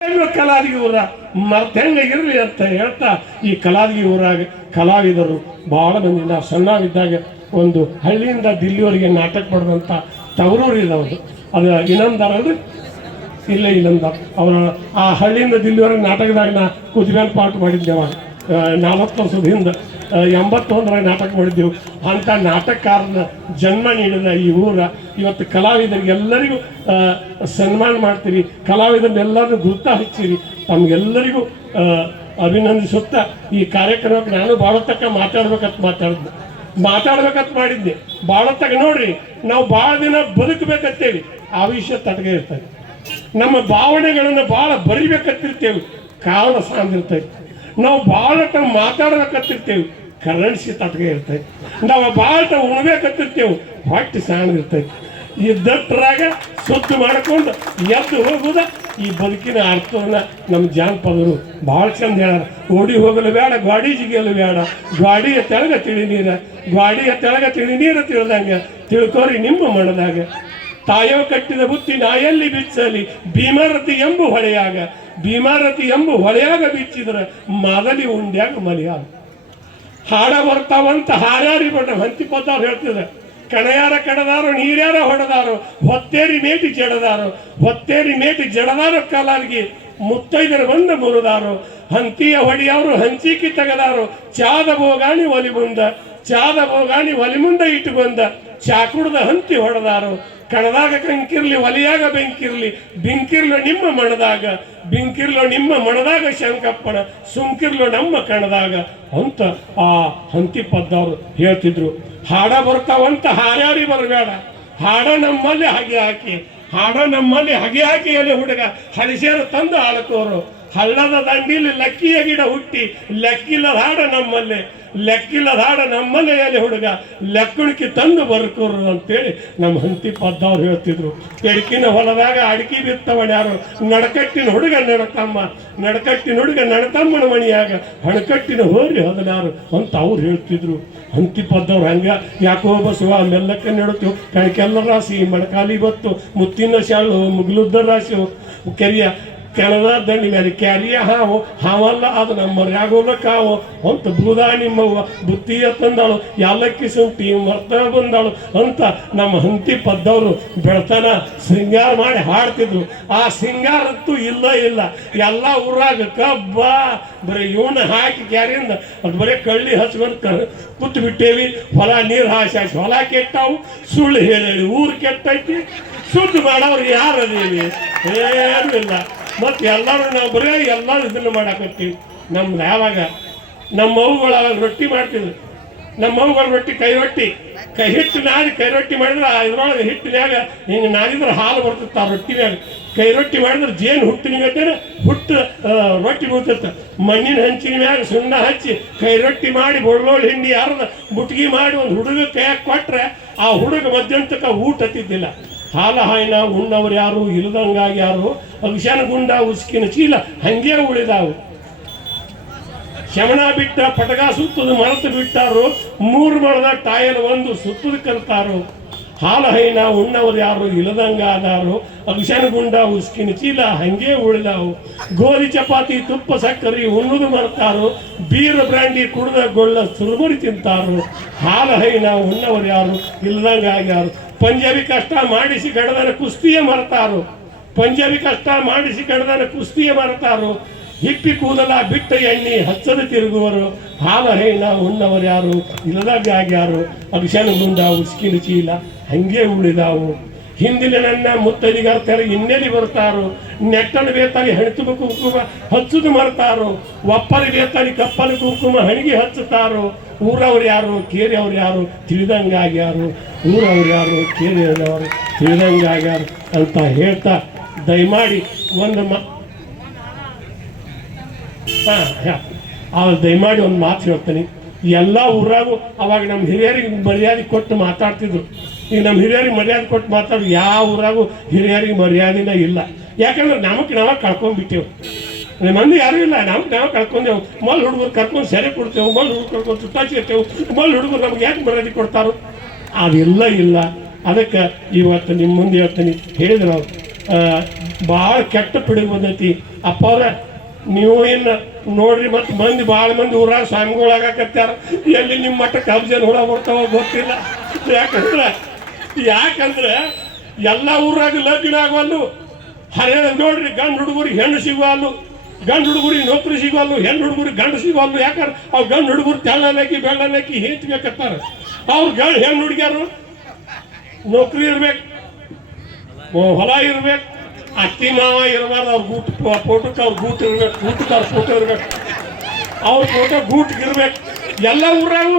ಕಲಾವಿಗಿ ಊರ ಮರ್ತೆಂಗ ಇರಲಿ ಅಂತ ಹೇಳ್ತಾ ಈ ಕಲಾವಿಗಿ ಊರಾಗ ಕಲಾವಿದರು ಭಾಳ ಮಂದಿ ನಾವು ಸಣ್ಣವಿದ್ದಾಗ ಒಂದು ಹಳ್ಳಿಯಿಂದ ದಿಲ್ಲಿವರೆಗೆ ನಾಟಕ ಪಡೆದಂಥ ತವರೂರು ಇದಾವುದು ಅದು ಇನ್ನೊಂದಾರ ಇಲ್ಲೇ ಇನ್ನೊಂದಾರ ಅವರ ಆ ಹಳ್ಳಿಯಿಂದ ದಿಲ್ಲಿವರೆಗೆ ನಾಟಕದಾಗ ನಾ ಕುಜ್ಮೇಲೆ ಪಾಠ ಮಾಡಿದ್ದೇವ 40 ವರ್ಷದ ಹಿಂದೆ 81ರ ನಾಟಕ ಮಾಡಿದ್ದೆವು ಅಂಥ ನಾಟಕಕಾರನ ಜನ್ಮ ನೀಡಿದ ಈ ಊರ ಇವತ್ತು ಕಲಾವಿದರಿಗೆ ಎಲ್ಲರಿಗೂ ಸನ್ಮಾನ ಮಾಡ್ತೀರಿ, ಕಲಾವಿದರನ್ನೆಲ್ಲರನ್ನೂ ಗುರುತ ಹಚ್ಚಿರಿ. ತಮಗೆಲ್ಲರಿಗೂ ಅಭಿನಂದಿಸುತ್ತಾ ಈ ಕಾರ್ಯಕ್ರಮಕ್ಕೆ ನಾನು ಭಾಳ ತಕ್ಕ ಮಾತಾಡ್ಬೇಕಂತ ಮಾಡಿದ್ದೆ. ಭಾಳ ತಕ್ಕ ನೋಡ್ರಿ, ನಾವು ಭಾಳ ದಿನ ಬದುಕಬೇಕಂತೇವಿ, ಆ ವಿಷಯ ತಟಗೆ ಇರ್ತದೆ. ನಮ್ಮ ಭಾವನೆಗಳನ್ನು ಭಾಳ ಬರಿಬೇಕಂತಿರ್ತೇವೆ, ಕಾರಣ ಸಾಂದಿರ್ತೈತೆ. ನಾವು ಭಾಳ ಮಾತಾಡ್ಬೇಕಂತಿರ್ತೇವೆ, ಕರೆನ್ಸಿ ತಟಗೆ ಇರ್ತೈತೆ. ನಾವು ಭಾಳ ಉಣ್ಬೇಕಂತಿರ್ತೇವೆ, ಹೊಟ್ಟೆ ಸಾಣಿರ್ತೈತೆ. ಈ ದಟ್ಟರಾಗ ಸುತ್ತು ಮಾಡಿಕೊಂಡು ಎದ್ದು ಹೋಗುದ ಈ ಬದುಕಿನ ಅರ್ಥವನ್ನು ನಮ್ಮ ಜಾನಪದರು ಭಾಳ ಚಂದ ಹೇಳ್ಯಾರ. ಓಡಿ ಹೋಗಲು ಬೇಡ, ಗಾಡಿ ಜಿಗಿಯಲು ಬೇಡ, ಗಾಡಿಯ ತೆಳಗ ತಿಳಿ ನೀರ, ಗಾಡಿಯ ತೆಳಗ ತಿಳಿ ನೀರು ತಿಳಿದಂಗೆ ತಿಳ್ಕೋರಿ ನಿಮ್ಮ ಮನದಾಗ. ತಾಯೋ ಕಟ್ಟಿದ ಬುತ್ತಿ ನಾಯಲ್ಲಿ ಬಿಚ್ಚಲಿ, ಭೀಮಾರತಿ ಎಂಬು ಹೊಳೆಯಾಗ, ಭೀಮಾರತಿ ಎಂಬು ಹೊಳೆಯಾಗ ಬಿಚ್ಚಿದ್ರೆ ಮೊದಲಿ ಉಂಡ್ಯಾಗ ಮಲಿಯಾಗ. ಹಾಡ ಬರ್ತಾವಂತ ಹಾರಾಡಿ ಬಣ್ಣ ಹಂತಿಪದ್ದವ್ರು ಹೇಳ್ತಿದ್ರು. ಕಣಯಾರ ಕಡದಾರೋ, ನೀರ್ಯಾರ ಹೊಡೆದಾರೋ, ಹೊತ್ತೇರಿ ಮೇಟಿ ಜಡದಾರೋ, ಹೊತ್ತೇರಿ ಮೇಟಿ ಜಡದಾರೋ ಕಾಲಾಗಿ ಮುತ್ತೈದರ ಬಂದ ಮುರಿದಾರೋ, ಹಂತಿಯ ಹೊಡಿಯವರು ಹಂಚಿಕಿ ತೆಗದಾರೋ, ಚಾದ ಬೋಗಾಣಿ ಒಲಿ ಮುಂದ, ಚಾದ ಬೋಗಾಣಿ ಒಲಿ ಮುಂದ ಇಟ್ಟುಕೊಂಡ, ಚಾಕುಡ್ದ ಹಂತಿ ಹೊಡೆದಾರೋ. ಕಣದಾಗ ಕಂಕಿರ್ಲಿ, ಒಲಿಯಾಗ ಬೆಂಕಿರ್ಲಿ, ಬೆಂಕಿರ್ಲು ನಿಮ್ಮ ಮಣದಾಗ, ಬೆಂಕಿರ್ಲು ನಿಮ್ಮ ಮಣದಾಗ ಶಂಕಪ್ಪಣ, ಸುಂಕಿರ್ಲು ನಮ್ಮ ಕಣದಾಗ ಅಂತ ಆ ಹಂತಿ ಪದ್ದವರು ಹೇಳ್ತಿದ್ರು. ಹಾಡ ಬರ್ತಾವಂತ ಹಾರಾಡಿ ಬರಬೇಡ, ಹಾಡ ನಮ್ಮಲ್ಲಿ ಹಗೆ ಹಾಕಿ, ಹಾಡ ನಮ್ಮಲ್ಲಿ ಹಗೆ ಹಾಕಿ ಎಲೆ ಹುಡುಗ ಹಳಿಸೇರು ತಂದು ಆಳ್ಕೋರು. ಹಳ್ಳದ ದಂಡಿಲಿ ಲಕ್ಕಿಯ ಗಿಡ ಹುಟ್ಟಿ, ಲೆಕ್ಕಿಲ್ಲದ ಹಾಡ ನಮ್ಮಲ್ಲೇ, ಲೆಕ್ಕಿಲ್ಲದ ಹಾಡ ನಮ್ಮಲ್ಲೇ ಎಲೆ ಹುಡುಗ ಲೆಕ್ಕುಣಿಕೆ ತಂದು ಬರ್ಕೋರು ಅಂತೇಳಿ ನಮ್ಮ ಹಂತಿ ಪದ್ದವ್ರು ಹೇಳ್ತಿದ್ರು. ಎಡಕಿನ ಹೊಲದಾಗ ಅಡಿಕೆ ಬಿತ್ತವಣ ಯಾರು, ನಡಕಟ್ಟಿನ ಹುಡುಗ ನಡತಮ್ಮ, ನಡಕಟ್ಟಿನ ಹುಡುಗ ನಡತಮ್ಮನ ಮಣಿಯಾಗ, ಹಣಕಟ್ಟಿನ ಹೋರಿ ಹೊದನಾರು ಅಂತ ಅವ್ರು ಹೇಳ್ತಿದ್ರು. ಹಂತಿ ಪದ್ದವ್ರು ಹಂಗ ಯಾಕೋ ಬಸವ ಮೆಲ್ಲಕ್ಕೆ ನೆಡುತ್ತು, ಕಣಕೆಲ್ಲ ರಾಶಿ ಮಣಕಾಲಿ ಬತ್ತು, ಮುತ್ತಿನ ಶಾಳು ಮುಗ್ಲುದ್ದ ರಾಶಿ, ಕೆರಿಯ ಕೆಳದ ದಂಡಿ ಮೇಲೆ ಕ್ಯಾರಿಯ ಹಾವು, ಹಾವಲ್ಲ ಅದು ನಮ್ಮ ಮರ್ಯಾಗೋಲ ಕಾವು ಅಂತ ಬೂದ ನಿಮ್ಮವ್ವ ಬುತ್ತಿಯ ತಂದಾಳು, ಯಾಲಕ್ಕಿ ಶುಂಠಿ ಮರ್ತ ಬಂದಾಳು ಅಂತ ನಮ್ಮ ಹಂತಿ ಪದ್ದವರು ಬೆಳ್ತನ ಶೃಂಗಾರ ಮಾಡಿ ಹಾಡ್ತಿದ್ರು. ಆ ಶೃಂಗಾರತ್ತು ಇಲ್ಲ ಎಲ್ಲ ಊರಾಗ ಕಬ್ಬ ಬರೀ ಇವನ್ನ ಹಾಕಿ ಕ್ಯಾರಿಯಿಂದ ಅದು ಬರೀ ಕಳ್ಳಿ ಹಚ್ಕೊಂಡು ಕೂತು ಬಿಟ್ಟೇವಿ. ಹೊಲ ನೀರು ಹಾಸಿ ಹೊಲ ಕೆಟ್ಟಾವು, ಸುಳ್ಳು ಹೇಳಿ ಊರು ಕೆಟ್ಟೈತಿ, ಸುಳ್ಳು ಮಾಡೋರು ಯಾರದೀವಿ ಏನೂ ಇಲ್ಲ. ಮತ್ತು ಎಲ್ಲರೂ ನಾವು ಬರೀ ಎಲ್ಲರೂ ಇದನ್ನು ಮಾಡಾಕತ್ತೀವಿ. ನಮ್ದು ಯಾವಾಗ ನಮ್ಮ ಅವುಗಳು ಅವಾಗ ರೊಟ್ಟಿ ಮಾಡ್ತಿದ್ರು, ನಮ್ಮ ಅವುಗಳು ರೊಟ್ಟಿ ಕೈ ಹಿಟ್ಟು ನಾದಿ ಕೈ ರೊಟ್ಟಿ ಮಾಡಿದ್ರೆ ಇದ್ರೊಳಗೆ ಹಿಟ್ಟಿನಾಗ ಹಿಂಗೆ ನಾದಿದ್ರೆ ಹಾಲು ಬರ್ತಿತ್ತು. ಆ ರೊಟ್ಟಿನಾಗ ಕೈ ರೊಟ್ಟಿ ಮಾಡಿದ್ರೆ ಜೇನು ಹುಟ್ಟಿನ ಬೇಕಾದ್ರೆ ರೊಟ್ಟಿ ಬೀಳ್ತಿತ್ತು. ಮಣ್ಣಿನ ಹಂಚಿನ ಮ್ಯಾಗ ಸುಣ್ಣ ಹಚ್ಚಿ ಕೈ ರೊಟ್ಟಿ ಮಾಡಿ ಬೊಳ್ಳೋಳು ಹಿಂಡಿ ಯಾರದ ಬುಟ್ಗಿ ಮಾಡಿ ಒಂದು ಹುಡುಗ ಕೈಯಾಗ ಕೊಟ್ರೆ ಆ ಹುಡುಗ ಮಧ್ಯಂತಕ್ಕೆ ಊಟ ಹತ್ತಿದ್ದಿಲ್ಲ. ಹಾಲ ಹಾಯ್ನ ಉಣ್ಣವ್ರು ಯಾರು, ಇಲ್ದಂಗಾಗಿ ಯಾರು, ಅಭಿಷಾನ ಗುಂಡ ಉಸ್ಕಿನ ಚೀಲ ಹಂಗೆ ಉಳಿದಾವು. ಶಮಣ ಬಿಟ್ಟ ಪಟಗ ಸುತ್ತದು ಮರೆತು ಬಿಟ್ಟಾರು, 3 ಮೊಳದ ಟಾಯಲ್ ಒಂದು ಸುತ್ತದ ಕಲ್ತಾರು. ಹಾಲ ಹೈನ ಉಣ್ಣವ್ರು ಯಾರು, ಇಲ್ಲದಂಗಾದಾರು, ಅಭಿಷಾನ ಗುಂಡ ಉಸ್ಕಿನ ಚೀಲ ಹಂಗೆ ಉಳಿದಾವು. ಗೋಧಿ ಚಪಾತಿ ತುಪ್ಪ ಸಕ್ಕರೆ ಉಣ್ಣುದು ಮರ್ತಾರು, ಬೀರ ಬ್ರ್ಯಾಂಡಿ ಕುಡ್ದ ಗೊಳ್ಳ ಸುರುಮುರಿ ತಿಂತಾರು. ಹಾಲ ಹೈನ ಉಣ್ಣವ್ರು ಯಾರು, ಇಲ್ಲದಂಗಾಗ್ಯಾರು. ಪಂಜಾಬಿ ಕಷ್ಟ ಮಾಡಿಸಿ ಗಡದನ ಕುಸ್ತಿಯ ಮರ್ತಾರು, ಪಂಜಾಬಿ ಕಷ್ಟ ಮಾಡಿಸಿ ಗಡದನ ಕುಸ್ತಿಯ ಮರ್ತಾರು. ಹಿಪ್ಪಿ ಕೂದಲ ಬಿಟ್ಟ ಎಣ್ಣೆ ಹಚ್ಚದ ತಿರುಗುವರು. ಹಾಲ ಹೈನ ಉಣ್ಣವರು ಯಾರು, ಇಲ್ಲದಾಗ್ಯಾರು. ಅಭಿಷಾನ ಗುಂಡ ಉಸ್ಕಿನ ಚೀಲ ಹಂಗೆ ಉಳಿದಾವು. ಹಿಂದಿನ ನನ್ನ ಮುತ್ತದಿಗಾರ್ತಾರೆ ಇನ್ನೆಲ್ಲಿ ಬರ್ತಾರೋ, ನೆಟ್ಟನ ಬೇತಾಳಿ ಹಣಿತುವ ಕುಂಕುಮ ಹಚ್ಚುದು ಮರ್ತಾರೋ, ಒಪ್ಪನ ಬೇತಾಳಿ ಕಪ್ಪನ ಕುಂಕುಮ ಹಣಿಗೆ ಹಚ್ಚುತ್ತಾರೋ. ಊರವ್ರು ಯಾರು, ಕೇರಿಯವ್ರು ಯಾರು, ತಿಳಿದಂಗಾಗ್ಯಾರು. ಊರವ್ರು ಯಾರು, ಕೇರಿಯವ್ರು ತಿಳಿದಂಗಾಗ್ಯಾರು ಅಂತ ಹೇಳ್ತಾ ದಯಮಾಡಿ ಒಂದು ದಯಮಾಡಿ ಒಂದು ಮಾತು ಹೇಳ್ತೀನಿ. ಎಲ್ಲ ಊರಾಗೂ ಅವಾಗ ನಮ್ಮ ಹಿರಿಯರಿಗೆ ಮರ್ಯಾದೆ ಕೊಟ್ಟು ಮಾತಾಡ್ತಿದ್ರು. ಈಗ ನಮ್ಮ ಹಿರಿಯರಿಗೆ ಮರ್ಯಾದೆ ಕೊಟ್ಟು ಮಾತಾಡೋದು ಯಾವ ಊರಾಗೂ ಹಿರಿಯರಿಗೆ ಮರ್ಯಾದೆನೇ ಇಲ್ಲ. ಯಾಕಂದ್ರೆ ನಾವೇ ಕಳ್ಕೊಂಡ್ಬಿಟ್ಟೆವು. ಮಂದಿ ಯಾರೂ ಇಲ್ಲ, ನಾವು ಕಳ್ಕೊಂಡೆವು. ಮಲ್ ಹುಡುಗರು ಕರ್ಕೊಂಡು ಸೆರೆ ಕೊಡ್ತೇವೆ, ಮಲ್ ಹುಡುಗರು ಕರ್ಕೊಂಡು ಸುತ್ತಾಚಿರ್ತೇವೆ. ಮಲ್ ಹುಡುಗರು ನಮ್ಗೆ ಯಾಕೆ ಮರ್ಯಾದೆ ಕೊಡ್ತಾರೋ ಅದೆಲ್ಲ ಇಲ್ಲ. ಅದಕ್ಕೆ ಇವತ್ತು ನಿಮ್ಮ ಮುಂದೆ ಹೇಳ್ತೀನಿ, ಹೇಳಿದ್ರು ಭಾಳ ಕೆಟ್ಟ ಪಿಡುಗು ಬಂದೈತಿ. ಅಪ್ಪ ಅವ್ರ ನೀವು ಇನ್ನು ನೋಡ್ರಿ, ಮತ್ತು ಮಂದಿ ಭಾಳ ಮಂದಿ ಊರಾಗ ಸ್ವಾಮಿಗಳಾಗತ್ತಾರ. ಎಲ್ಲಿ ನಿಮ್ಮ ಮಠಕ್ಕೆ ಅಬ್ಜನ್ ಹುಳ ಬರ್ತಾವ ಗೊತ್ತಿಲ್ಲ. ಯಾಕಂದ್ರೆ ಎಲ್ಲ ಊರಾಗ ಲಗ್ನ ಆಗವಲ್ಲು. ಹರೇ ನೋಡ್ರಿ, ಗಂಡು ಹುಡುಗರಿಗೆ ಹೆಣ್ಣು ಸಿಗುವಲ್ಲು, ಗಂಡು ಹುಡುಗರಿಗೆ ನೌಕರಿ ಸಿಗುವಲ್ಲು, ಹೆಣ್ಣು ಹುಡುಗರಿಗೆ ಗಂಡು ಸಿಗುವಲ್ಲು. ಯಾಕಂದ್ರೆ ಅವು ಗಂಡು ಹುಡುಗರು ತೆಳ್ಳನಕ್ಕಿ ಬೆಳ್ಳನಕ್ಕಿ ಹೇಂಚ್ಬೇಕತ್ತಾರ. ಅವ್ರು ಹೆಣ್ಣು ಹುಡುಗಿಯರು ನೌಕರಿ ಇರ್ಬೇಕು, ಹೊಲ ಇರ್ಬೇಕು, ಅತ್ತಿ ಮಾವ ಇರಬಾರ್ದು. ಅವ್ರ ಗೂಟ್ ಫೋಟೋಕ್ಕೆ ಅವ್ರ ಗೂಟ್ ಇರ್ಬೇಕು, ಗೂಟಕ್ಕೆ ಅವ್ರ ಫೋಟೋ ಇರ್ಬೇಕು, ಅವ್ರ ಫೋಟೋ ಗೂಟ್ಗೆ ಇರ್ಬೇಕು. ಎಲ್ಲ ಊರಾಗೂ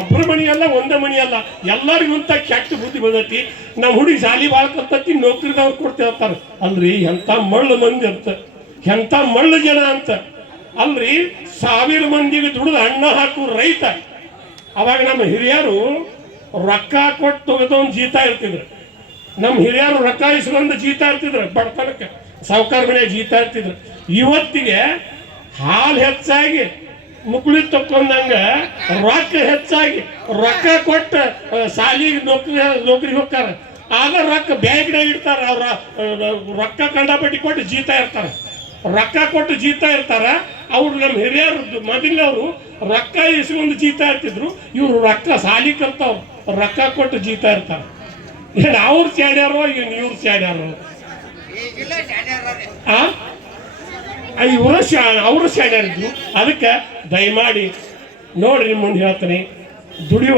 ಒಬ್ಬರ ಮನಿ ಅಲ್ಲ, ಒಂದೇ ಮನಿ ಅಲ್ಲ, ಎಲ್ಲರಿಗೂ ಅಂತ ಕೆಟ್ಟ ಬುದ್ಧಿ ಬಂದೈತಿ. ನಮ್ಮ ಹುಡುಗಿ ಶಾಲಿ ಭಾಳ ಕಲ್ತೈತಿ, ನೌಕರಿದವ್ರು ಕೊಡ್ತಿರ್ತಾರೆ. ಅಲ್ರಿ ಎಂಥ ಮಳ್ಳು ಮಂದಿ ಅಂತ, ಎಂಥ ಮಳ್ಳು ಜನ ಅಂತ. ಅಲ್ರಿ 1000 ಮಂದಿಗೆ ದುಡಿದು ಅನ್ನ ಹಾಕು ರೈತ. ಅವಾಗ ನಮ್ಮ ಹಿರಿಯರು ರೊಕ್ಕ ಕೊಟ್ಟು ತೆಗೆದೊಂದು ಜೀತ ಇರ್ತಿದ್ರು. ನಮ್ಮ ಹಿರಿಯರು ರೊಕ್ಕ ಇಸ್ಕೊಂಡು ಜೀತ ಇರ್ತಿದ್ರು, ಬಡತನಕ್ಕೆ ಸಾವುಕಾರ ಮನೆಯಾಗ ಜೀತ ಇರ್ತಿದ್ರು. ಇವತ್ತಿಗೆ ಹಾಲು ಹೆಚ್ಚಾಗಿ ಮುಕ್ಳಿ ತಕ್ಕೊಂಡಂಗ ರೊಕ್ಕ ಹೆಚ್ಚಾಗಿ, ರೊಕ್ಕ ಕೊಟ್ಟು ಸಾಲಿಗೆ ನೌಕರಿಗೆ ಹೋಗ್ತಾರ. ಆಗ ರೊಕ್ಕ ಬ್ಯಾಂಕ್ನಾಗ ಇಡ್ತಾರ. ಅವ್ರ ರೊಕ್ಕ ಕಂಡಪಟ್ಟಿ ಕೊಟ್ಟು ಜೀತ ಇರ್ತಾರ, ರೊಕ್ಕ ಕೊಟ್ಟು ಜೀತ ಇರ್ತಾರ. ಅವ್ರು ನಮ್ಮ ಹಿರಿಯರು ಮೊದಲಿನವರು ರೊಕ್ಕ ಇಸ್ಕೊಂಡು ಜೀತ ಇರ್ತಿದ್ರು. ಇವ್ರು ರೊಕ್ಕ ಸಾಲಿ ಕಲ್ತವ್ರು, ರೊಕ್ಕ ಕೊಟ್ಟು ಜೀತ ಇರ್ತಾರೆ. ಏನು ಅವ್ರು ಚಾಡ್ಯಾರೋ ಏನು ಇವ್ರು ಚಾಡ್ಯಾರೋ? ಅವರು ಶಾಣ್ಯಾರಿದ್ರು. ಅದಕ್ಕೆ ದಯಮಾಡಿ ನೋಡ್ರಿ, ಮುಂದೆ ಹೇಳ್ತೀನಿ, ದುಡಿಯುವ